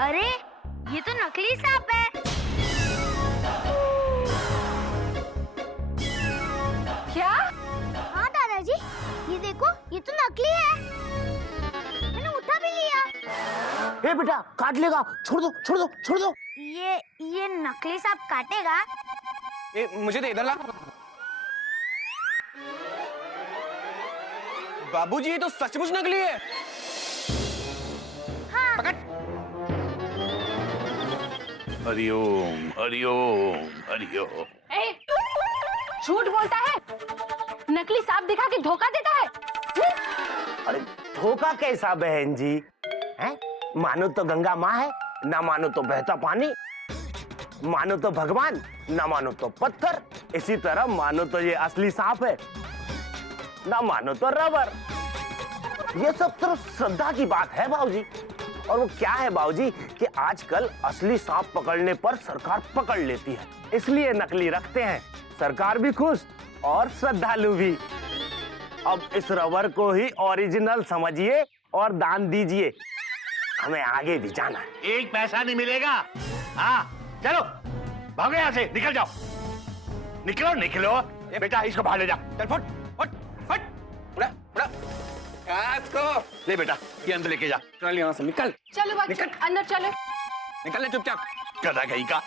अरे ये तो नकली सांप है। क्या? हाँ दादाजी, ये देखो, ये तो नकली है। मैंने उठा भी लिया। ए बेटा, काट लेगा, छोड़ दो छोड़ दो छोड़ दो। ये नकली सांप काटेगा? मुझे दे, इधर ला। बाबूजी, ये तो सचमुच नकली है। हाँ। पकड़। हरिओम हरिओम हरिओम। झूठ बोलता है, नकली सांप दिखा के धोखा देता है। अरे धोखा कैसा बहन जी, हैं? मानो तो गंगा माँ है, ना मानो तो बहता पानी, मानो तो भगवान, ना मानो तो पत्थर, इसी तरह मानो तो ये असली सांप है, ना मानो तो रबर। ये सब तो श्रद्धा की बात है बाबूजी। और वो क्या है बाबूजी कि आजकल असली सांप पकड़ने पर सरकार पकड़ लेती है, इसलिए नकली रखते हैं। सरकार भी खुश और श्रद्धालु भी। अब इस रबर को ही ओरिजिनल समझिए और दान दीजिए, हमें आगे भी जाना है। एक पैसा नहीं मिलेगा। हाँ चलो, भागो यहाँ से, निकल जाओ, निकलो निकलो। बेटा इसको बाहर ले जा। चल फट फट फट, उड़ा उड़ा। इसको ले बेटा, ये अंदर लेके जा। चल यहाँ से निकल। चलो बच्चे, अंदर चलो। निकल ले चुपचाप। गधा कहीं का,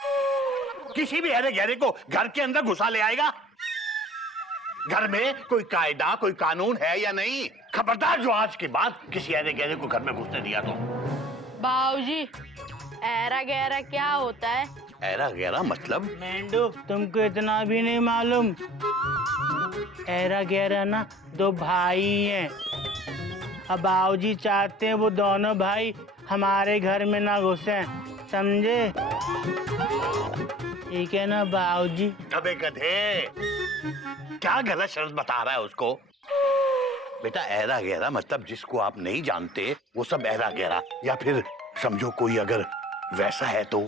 किसी भी हरे गहरे को घर के अंदर घुसा ले आएगा। घर में कोई कायदा कोई कानून है या नहीं? खबरदार जो आज के बाद किसी हरे गहरे को घर में घुसने दिया तो। बाबूजी, ऐरा गहरा क्या होता है? ऐरा गहरा मतलब? मेंढू, तुमको इतना भी नहीं मालूम? ऐरा गहरा ना दो भाई हैं। अब बाबूजी चाहते हैं वो दोनों भाई हमारे घर में ना घुसे, समझे? ठीक है ना बाबूजी? गधे गधे, क्या गलत शब्द बता रहा है उसको? बेटा ऐरा गहरा मतलब जिसको आप नहीं जानते वो सब ऐरा गहरा, या फिर समझो कोई अगर वैसा है तो।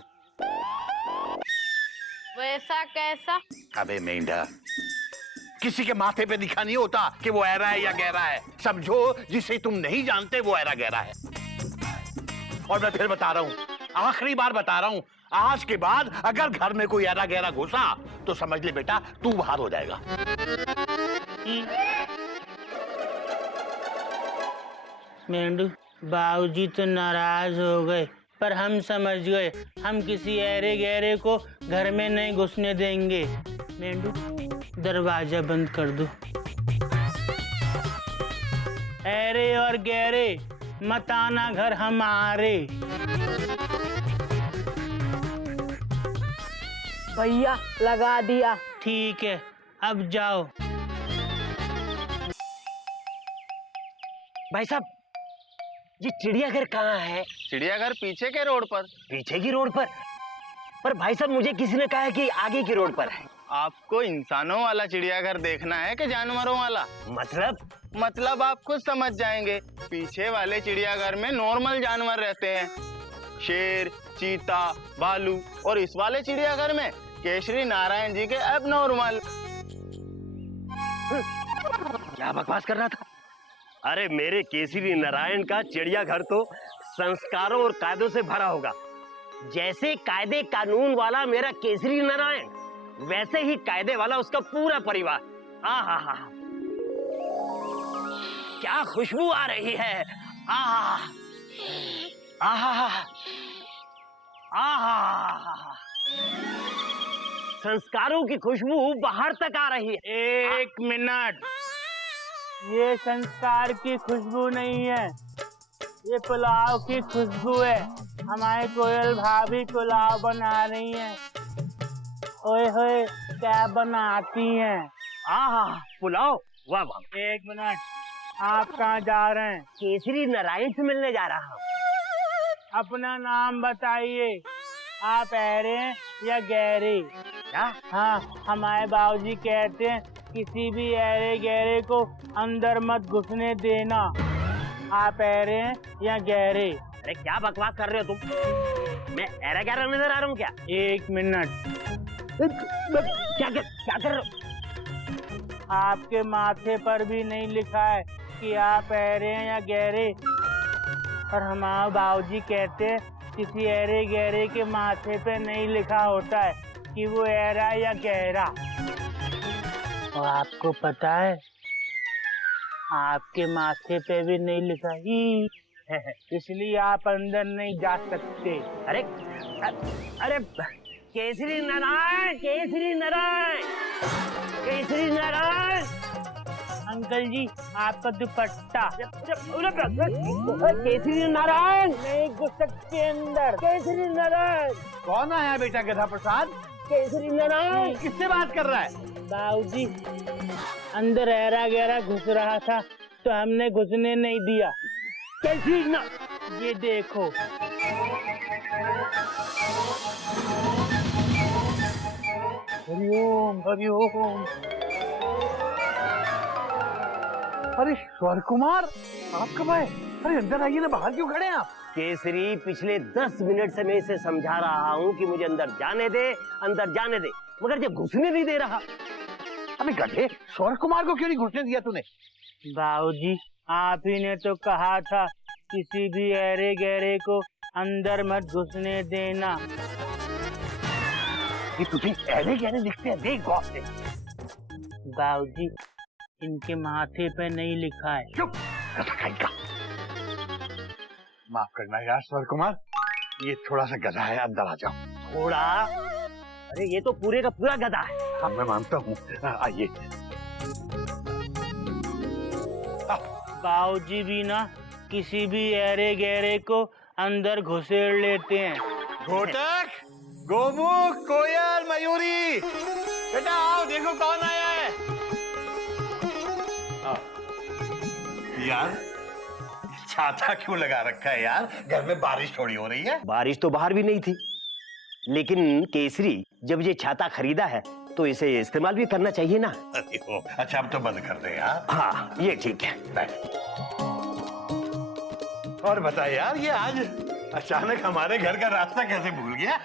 वैसा कैसा? अबे मेंढा, किसी के माथे पे लिखा नहीं होता कि वो ऐरा है या गहरा है। समझो जिसे तुम नहीं जानते वो ऐरा गहरा है। और मैं फिर बता रहा हूँ, आखिरी बार बता रहा हूँ, आज के बाद अगर घर में कोई ऐरा गहरा घुसा तो समझ ले बेटा तू बाहर हो जाएगा। मेंढू, बाबूजी तो नाराज हो गए, पर हम समझ गए, हम किसी ऐरे गहरे को घर में नहीं घुसने देंगे। मेंढू, दरवाजा बंद कर दो। ऐरे और गहरे मत आना घर हमारे। भैया लगा दिया। ठीक है, अब जाओ। भाई साहब, ये चिड़ियाघर कहाँ है? चिड़ियाघर पीछे के रोड पर। पीछे की रोड पर भाई साहब मुझे किसी ने कहा है कि आगे की रोड पर है। आपको इंसानों वाला चिड़ियाघर देखना है कि जानवरों वाला? मतलब आप खुद समझ जाएंगे। पीछे वाले चिड़ियाघर में नॉर्मल जानवर रहते हैं, शेर, चीता, भालू, और इस वाले चिड़ियाघर में केशरी नारायण जी के अब नॉर्मल। क्या बकवास कर रहा था? अरे मेरे केसरी नारायण का चिड़ियाघर तो संस्कारों और कायदों से भरा होगा। जैसे कायदे कानून वाला मेरा केसरी नारायण, वैसे ही कायदे वाला उसका पूरा परिवार। आहा, क्या खुशबू आ रही है। आहा, आहा, आहा, संस्कारों की खुशबू बाहर तक आ रही है। एक मिनट, ये संस्कार की खुशबू नहीं है, ये पुलाव की खुशबू है। हमारे कोयल भाभी पुलाव बना रही हैं। ओए होए, क्या बनाती हैं? आहा, पुलाव, वाह वाह। एक मिनट, आप कहाँ जा रहे हैं? केसरी नारायण से मिलने जा रहा हूँ। अपना नाम बताइए, आप ऐरे हैं या गहरे? क्या? हाँ, हमारे बाबूजी कहते हैं किसी भी ऐरे गहरे को अंदर मत घुसने देना। आप ऐरे हैं या गहरे? अरे क्या बकवास कर रहे हो तुम? मैं ऐरा गहरा नजर आ रहा हूँ क्या? एक मिनट, क्या कर रहे हो? आपके माथे पर भी नहीं लिखा है कि आप ऐरे हैं या गहरे, और हमारे बाबूजी कहते हैं किसी ऐरे गहरे के माथे पे नहीं लिखा होता है कि वो ऐरा या गहरा। और आपको पता है, आपके माथे पे भी नहीं लिखा ही, इसलिए आप अंदर नहीं जा सकते। अरे अरे केसरी नारायण, केसरी नारायण, केसरी नारायण। अंकल जी, आपका दुपट्टा। केसरी नारायण, नहीं घुस सकते अंदर। केसरी नारायण, कौन आया बेटा गधा प्रसाद? केसरी नारायण। किससे बात कर रहा है? बाबूजी, अंदर ऐरा गहरा घुस रहा था तो हमने घुसने नहीं दिया। केसरी ना, ये देखो। हरिओम हरिओम। अरे स्वर कुमार, आप कब आए? अरे अंदर आइए ना, बाहर क्यों खड़े हैं आप? केसरी पिछले 10 मिनट से मैं इसे समझा रहा हूँ कि मुझे अंदर जाने दे, अंदर जाने दे, मगर ये घुसने नहीं दे रहा। अबे गधे, स्वर कुमार को क्यों नहीं घुसने दिया तूने? बाबूजी, आप ही ने तो कहा था किसी भी ऐरे गहरे को अंदर मत घुसने देना। ये तुझे ऐरे गहरे दिखते हैं, देख गौर से। बाबूजी, इनके माथे पे नहीं लिखा है। चुप, गधा कहीं का। माफ करना यार स्वर कुमार, ये थोड़ा सा गधा है, अंदर आ जाओ। थोड़ा? अरे ये तो पूरे का पूरा गधा है। हाँ मैं मानता हूँ, आइए। बाबूजी भी ना किसी भी ऐरे गहरे को अंदर घुसेड़ लेते हैं। घोटक, गोमुख, कोयल, मयूरी, बेटा आओ, देखो कौन आया है। यार छाता क्यों लगा रखा है यार? घर में बारिश थोड़ी हो रही है। बारिश तो बाहर भी नहीं थी, लेकिन केसरी जब ये छाता खरीदा है तो इसे इस्तेमाल भी करना चाहिए ना। अरे ओ, अच्छा अब तो बंद कर दे यार। हाँ ये ठीक है। बैठ। और बता यार, ये आज अचानक हमारे घर का रास्ता कैसे भूल गया?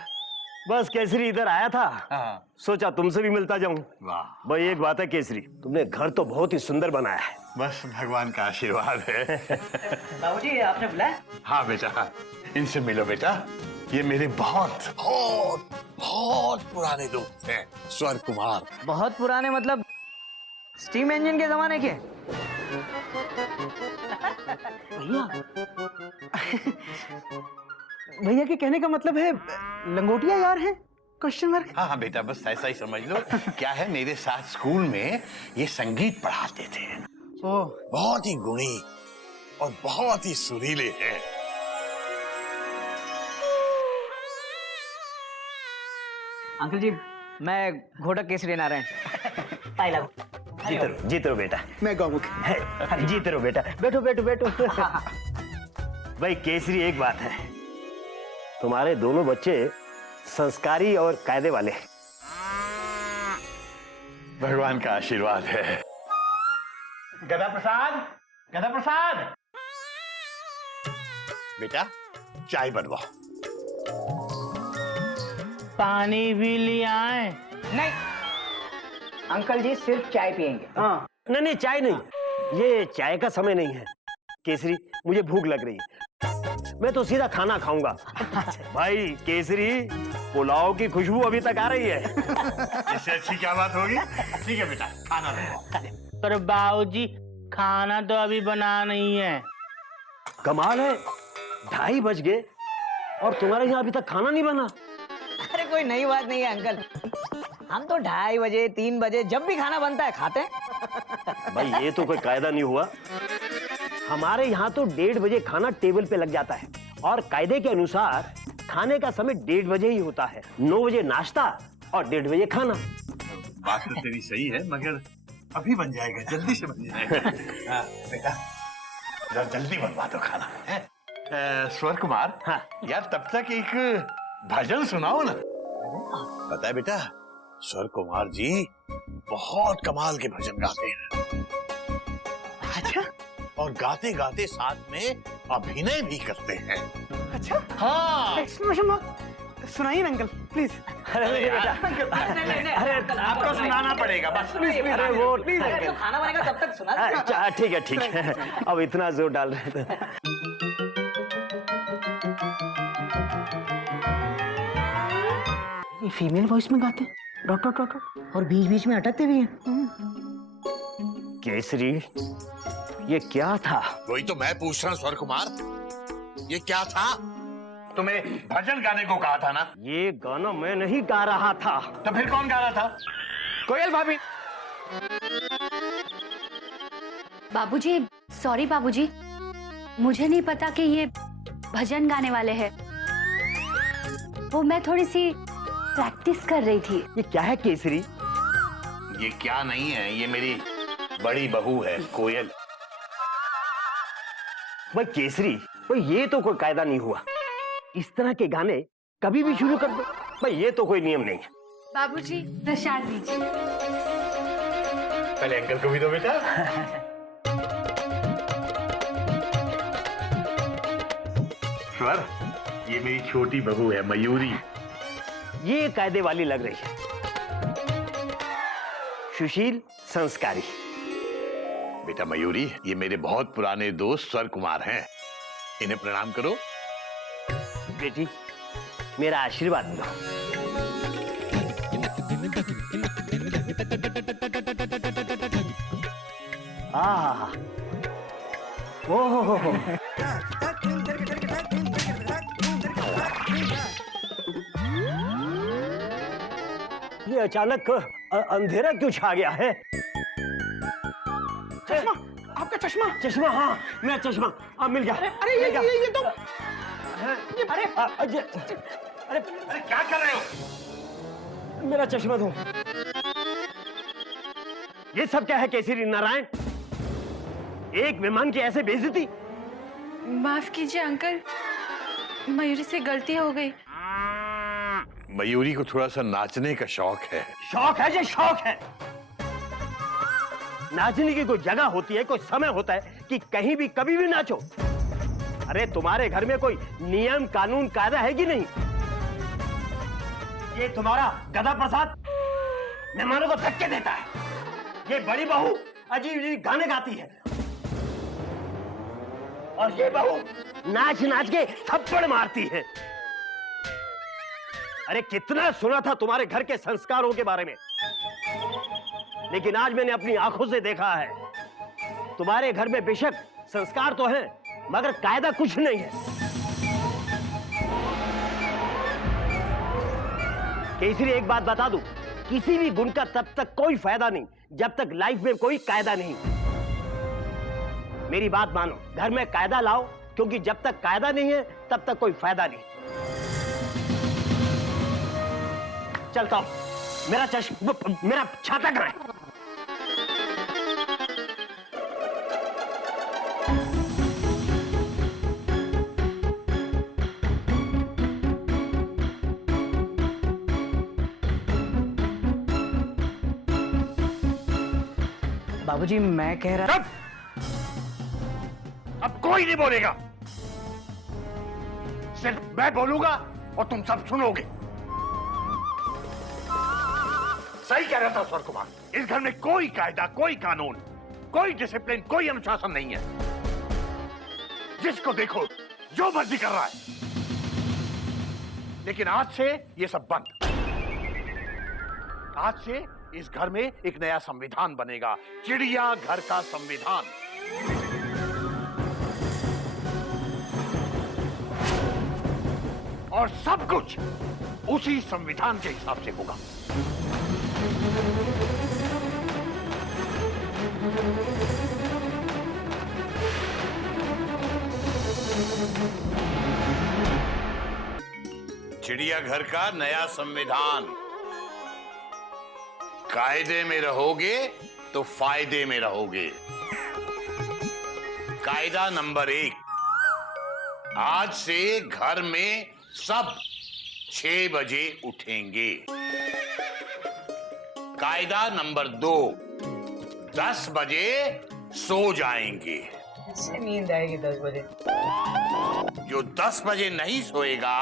बस केसरी इधर आया था, हाँ। सोचा तुमसे भी मिलता जाऊं। वाह, भाई एक बात है केसरी, तुमने घर तो बहुत ही सुंदर बनाया है। बस भगवान का आशीर्वाद है। बाबूजी, आपने बुलाया? हाँ बेटा, हाँ, इनसे मिलो बेटा। ये मेरे बहुत बहुत बहुत पुराने दोस्त हैं, स्वर कुमार। बहुत पुराने मतलब स्टीम इंजन के जमाने के? भैया के कहने का मतलब है लंगोटिया यार है? Question mark. हाँ हाँ बेटा, बस ऐसा ही समझ लो। क्या है, मेरे साथ स्कूल में ये संगीत पढ़ाते थे। ओह, बहुत ही गुणी और बहुत ही सुरीले हैं। अंकल जी, मैं घोटक केसरी नारायण। I love. जीते रहो बेटा। मैं गौमुख। जीते रहो बेटा, बैठो बैठो बैठो। भाई केसरी एक बात है, तुम्हारे दोनों बच्चे संस्कारी और कायदे वाले हैं। भगवान का आशीर्वाद है। गधा प्रसाद, गधा प्रसाद, बेटा चाय बनवाओ। पानी भी ले आए? नहीं अंकल जी, सिर्फ चाय पियेंगे। हाँ नहीं नहीं, चाय नहीं, ये चाय का समय नहीं है। केसरी मुझे भूख लग रही है, मैं तो सीधा खाना खाऊंगा। भाई केसरी, पुलाव की खुशबू अभी तक आ रही है। इससे अच्छी क्या बात होगी? ठीक है बेटा, खाना ले। पर बाबूजी, खाना तो अभी बना नहीं है। कमाल है, 2:30 बज गए और तुम्हारे यहाँ अभी तक खाना नहीं बना। अरे कोई नई बात नहीं है अंकल, हम तो 2:30 बजे 3 बजे जब भी खाना बनता है खाते हैं। भाई ये तो कोई कायदा नहीं हुआ। हमारे यहाँ तो 1:30 बजे खाना टेबल पे लग जाता है और कायदे के अनुसार खाने का समय 1:30 बजे ही होता है। 9 बजे नाश्ता और 1:30 बजे खाना। बात तो तेरी सही है, मगर अभी बन जाएगा, जल्दी से बन जाएगा। बेटा जरा जल्दी बनवा दो खाना। स्वर कुमार, हाँ। यार तब तक एक भजन सुनाओ ना। पता है बेटा, स्वर कुमार जी बहुत कमाल के भजन गाते हैं। अच्छा, और गाते गाते साथ में अभिनय भी करते हैं। अच्छा, हाँ। Exclamation mark. सुनाइए अंकल प्लीज। अरे बेटा, अरे आपको सुनाना पड़ेगा बस। प्लीज प्लीज, अरे वो तो खाना बनेगा तब तक सुना दीजिए। अच्छा ठीक है। अब इतना जोर डाल रहे थे। ये फीमेल वॉइस में गाते डॉट डॉट डॉट डॉट और बीच बीच में अटकते भी हैं। केसरी, ये क्या था? वही तो मैं पूछ रहा हूँ स्वर कुमार, ये क्या था? तुम्हें भजन गाने को कहा था ना? ये गाना मैं नहीं गा रहा था। तो फिर कौन गा रहा था? कोयल भाभी। बाबूजी, सॉरी बाबूजी, मुझे नहीं पता कि ये भजन गाने वाले हैं। वो मैं थोड़ी सी प्रैक्टिस कर रही थी। ये क्या है केसरी? ये क्या नहीं है, ये मेरी बड़ी बहू है कोयल। भाई केसरी, भाई ये तो कोई कायदा नहीं हुआ। इस तरह के गाने कभी भी शुरू कर दो, भाई ये तो कोई नियम नहीं है। बाबूजी, प्रसाद दीजिए। पहले अंकल को भी दो बेटा। स्वर, ये मेरी छोटी बहू है मयूरी। ये कायदे वाली लग रही है। सुशील, संस्कारी। बेटा मयूरी, ये मेरे बहुत पुराने दोस्त स्वर कुमार हैं, इन्हें प्रणाम करो। बेटी, मेरा आशीर्वाद दो। आहा, ओहो, ये अचानक अंधेरा क्यों छा गया है? चश्मा, आपका चश्मा। चश्मा, हाँ मेरा चश्मा, अब मिल गया। अरे ये तो अरे अरे क्या कर रहे हो? मेरा चश्मा दो। ये सब क्या है केसरी नारायण? एक मेहमान की ऐसे बेइज्जती? माफ कीजिए अंकल, मयूरी से गलती हो गई। मयूरी को थोड़ा सा नाचने का शौक है। शौक है, ये शौक है। नाचने की कोई जगह होती है, कोई समय होता है कि कहीं भी कभी भी नाचो। अरे तुम्हारे घर में कोई नियम कानून कायदा है कि नहीं? ये तुम्हारा गधा प्रसाद मेहमानों को धक्के देता है। ये बड़ी बहू अजीब अजीब गाने गाती है और ये बहू नाच नाच के थप्पड़ मारती है। अरे कितना सुना था तुम्हारे घर के संस्कारों के बारे में, लेकिन आज मैंने अपनी आंखों से देखा है। तुम्हारे घर में बेशक संस्कार तो है, मगर कायदा कुछ नहीं है। केसरी, एक बात बता दूं, किसी भी गुण का तब तक कोई फायदा नहीं जब तक लाइफ में कोई कायदा नहीं। मेरी बात मानो, घर में कायदा लाओ, क्योंकि जब तक कायदा नहीं है तब तक कोई फायदा नहीं। चलता हूं। मेरा छाता कहां है? बाबूजी, मैं कह रहा। चुप! अब कोई नहीं बोलेगा, सिर्फ मैं बोलूंगा और तुम सब सुनोगे। सही कह रहा था स्वर कुमार, इस घर में कोई कायदा, कोई कानून, कोई डिसिप्लिन, कोई अनुशासन नहीं है। जिसको देखो जो मर्जी कर रहा है। लेकिन आज से ये सब बंद। आज से इस घर में एक नया संविधान बनेगा, चिड़िया घर का संविधान। और सब कुछ उसी संविधान के हिसाब से होगा। चिड़ियाघर का नया संविधान। कायदे में रहोगे तो फायदे में रहोगे। कायदा नंबर 1, आज से घर में सब 6 बजे उठेंगे। कायदा नंबर 2, 10 बजे सो जाएंगे। इससे नींद आएगी 10 बजे। जो 10 बजे नहीं सोएगा,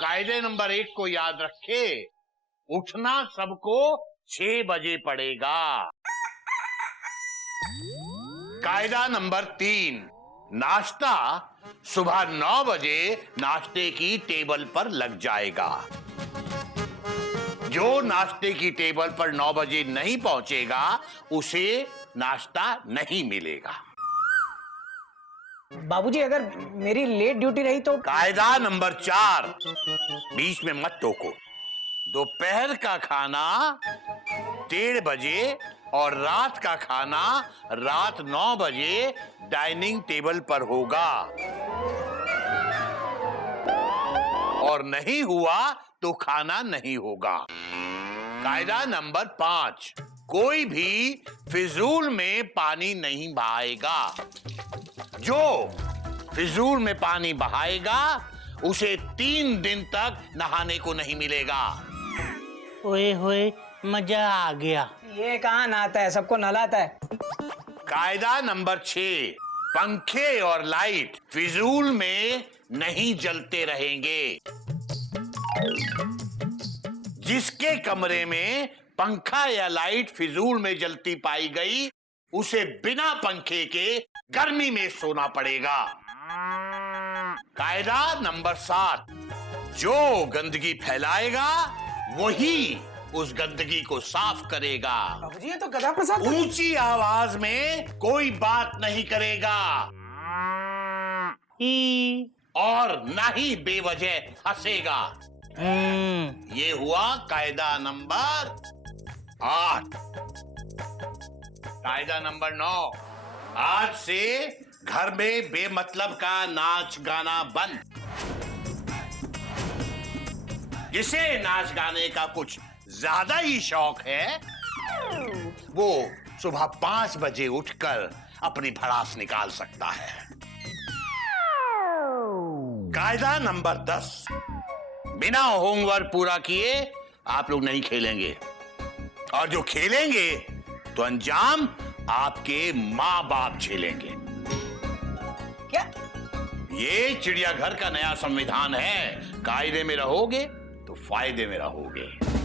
कायदे नंबर 1 को याद रखे, उठना सबको 6 बजे पड़ेगा। कायदा नंबर 3, नाश्ता सुबह 9 बजे नाश्ते की टेबल पर लग जाएगा। जो नाश्ते की टेबल पर 9 बजे नहीं पहुंचेगा उसे नाश्ता नहीं मिलेगा। बाबूजी अगर मेरी लेट ड्यूटी रही तो? कायदा नंबर 4, बीच में मत टोको। दोपहर का खाना 1:30 बजे और रात का खाना रात 9 बजे डाइनिंग टेबल पर होगा, और नहीं हुआ तो खाना नहीं होगा। कायदा नंबर 5, कोई भी फिजूल में पानी नहीं बहाएगा। जो फिजूल में पानी बहाएगा उसे 3 दिन तक नहाने को नहीं मिलेगा। ओए होए, मजा आ गया। ये कहाँ नहाता है, सबको नहलाता है। कायदा नंबर 6, पंखे और लाइट फिजूल में नहीं जलते रहेंगे। जिसके कमरे में पंखा या लाइट फिजूल में जलती पाई गई उसे बिना पंखे के गर्मी में सोना पड़ेगा। कायदा नंबर 7, जो गंदगी फैलाएगा वही उस गंदगी को साफ करेगा। बाबूजी ये तो गधा प्रसाद। ऊंची आवाज में कोई बात नहीं करेगा और ना ही बेवजह हंसेगा। ये हुआ कायदा नंबर 8। कायदा नंबर 9, आज से घर में बेमतलब का नाच गाना बंद। जिसे नाच गाने का कुछ ज्यादा ही शौक है वो सुबह 5 बजे उठकर अपनी भड़ास निकाल सकता है। कायदा नंबर 10, बिना होमवर्क पूरा किए आप लोग नहीं खेलेंगे, और जो खेलेंगे तो अंजाम आपके माँ बाप झेलेंगे। क्या? ये चिड़ियाघर का नया संविधान है। कायदे में रहोगे तो फायदे में रहोगे।